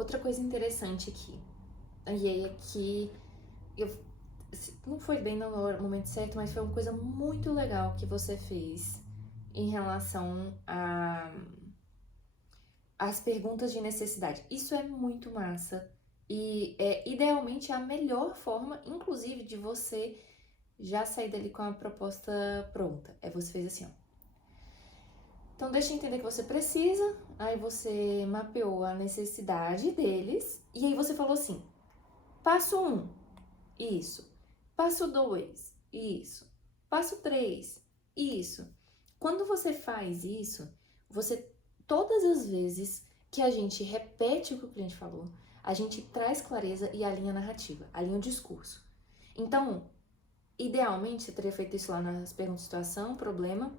outra coisa interessante aqui, e aí aqui, eu, não foi bem no momento certo, mas foi uma coisa muito legal que você fez em relação às perguntas de necessidade. Isso é muito massa e é idealmente a melhor forma, inclusive, de você já sair dali com a proposta pronta. Você fez assim, ó. Então, deixa eu entender que você precisa, aí você mapeou a necessidade deles, e aí você falou assim, passo 1, isso. Passo 2, isso. Passo 3, isso. Quando você faz isso, todas as vezes que a gente repete o que o cliente falou, a gente traz clareza e alinha a narrativa, alinha o discurso. Então, idealmente, você teria feito isso lá nas perguntas de situação, problema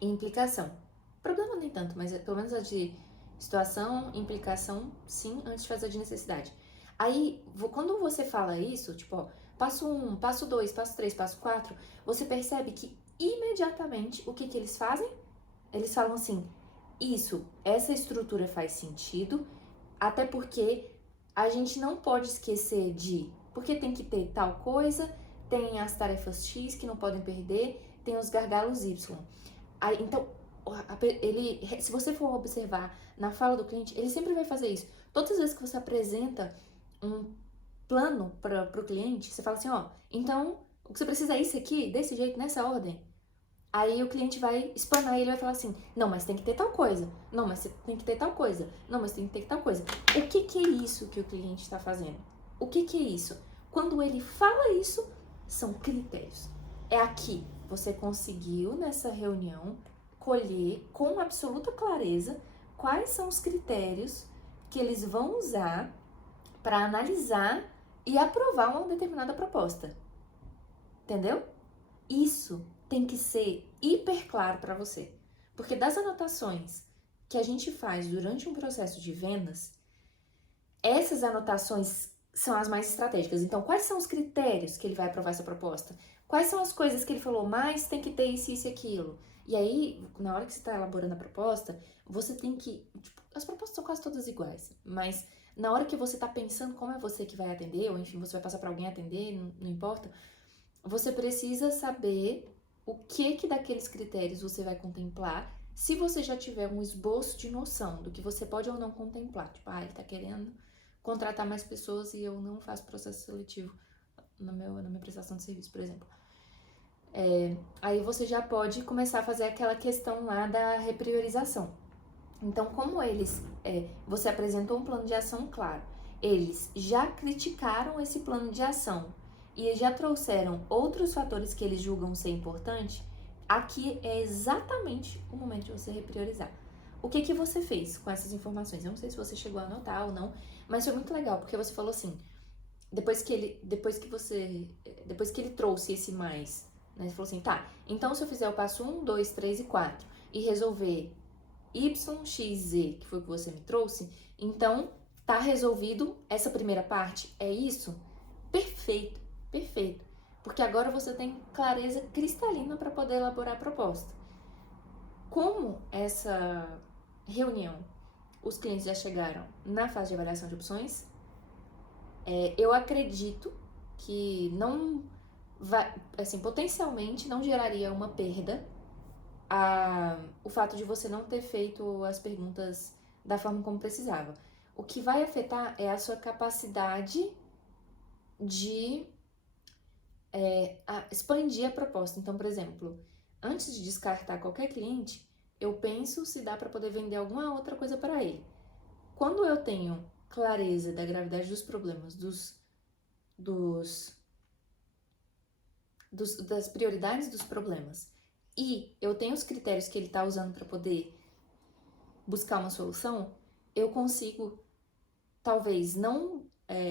e implicação. Problema nem tanto, mas pelo menos a de situação, implicação, sim, antes de fazer a de necessidade. Aí, quando você fala isso, tipo, ó, passo 1, passo 2, passo 3, passo 4, você percebe que imediatamente o que eles fazem? Eles falam assim, essa estrutura faz sentido, até porque a gente não pode esquecer porque tem que ter tal coisa, tem as tarefas X que não podem perder, tem os gargalos Y. Aí, então, se você for observar na fala do cliente, ele sempre vai fazer isso. Todas as vezes que você apresenta um plano para o cliente, você fala assim, ó, então o que você precisa é isso aqui, desse jeito, nessa ordem. Aí o cliente vai explanar e ele vai falar assim, não, mas tem que ter tal coisa, não, mas tem que ter tal coisa, não, mas tem que ter tal coisa. O que é isso que o cliente está fazendo? O que é isso? Quando ele fala isso, são critérios. É aqui, você conseguiu nessa reunião colher com absoluta clareza quais são os critérios que eles vão usar para analisar e aprovar uma determinada proposta. Entendeu? Isso tem que ser hiper claro para você. Porque das anotações que a gente faz durante um processo de vendas, essas anotações são as mais estratégicas. Então, quais são os critérios que ele vai aprovar essa proposta? Quais são as coisas que ele falou, mais tem que ter isso, isso e aquilo? E aí, na hora que você está elaborando a proposta, você tem que... as propostas são quase todas iguais, mas na hora que você está pensando como é você que vai atender, ou enfim, você vai passar para alguém atender, não importa, você precisa saber o que daqueles critérios você vai contemplar, se você já tiver um esboço de noção do que você pode ou não contemplar. Tipo, ele tá querendo contratar mais pessoas e eu não faço processo seletivo na minha prestação de serviço, por exemplo. Aí você já pode começar a fazer aquela questão lá da repriorização. Então, como você apresentou um plano de ação claro, eles já criticaram esse plano de ação e já trouxeram outros fatores que eles julgam ser importantes, aqui é exatamente o momento de você repriorizar. O que você fez com essas informações? Eu não sei se você chegou a anotar ou não, mas foi muito legal, porque você falou assim, depois que ele trouxe esse mais, né, você falou assim, tá, então se eu fizer o passo 1, 2, 3 e 4 e resolver Y, X, Z, que foi o que você me trouxe, então tá resolvido essa primeira parte? É isso? Perfeito, perfeito. Porque agora você tem clareza cristalina para poder elaborar a proposta. Como essa reunião, os clientes já chegaram na fase de avaliação de opções, eu acredito que não vai, assim, potencialmente não geraria uma perda o fato de você não ter feito as perguntas da forma como precisava. O que vai afetar é a sua capacidade de expandir a proposta. Então, por exemplo, antes de descartar qualquer cliente, eu penso se dá para poder vender alguma outra coisa para ele. Quando eu tenho clareza da gravidade dos problemas, das prioridades dos problemas, e eu tenho os critérios que ele está usando para poder buscar uma solução, eu consigo, talvez, não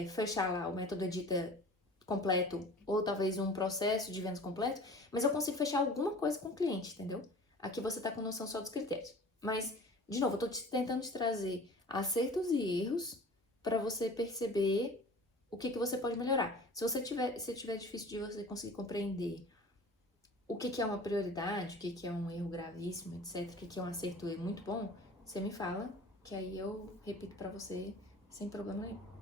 fechar lá o método Edita completo, ou talvez um processo de vendas completo, mas eu consigo fechar alguma coisa com o cliente, entendeu? Aqui você tá com noção só dos critérios. Mas, de novo, eu tô tentando te trazer acertos e erros para você perceber o que você pode melhorar. Se tiver difícil de você conseguir compreender o que é uma prioridade, o que é um erro gravíssimo, etc., o que é um acerto muito bom, você me fala, que aí eu repito para você sem problema nenhum.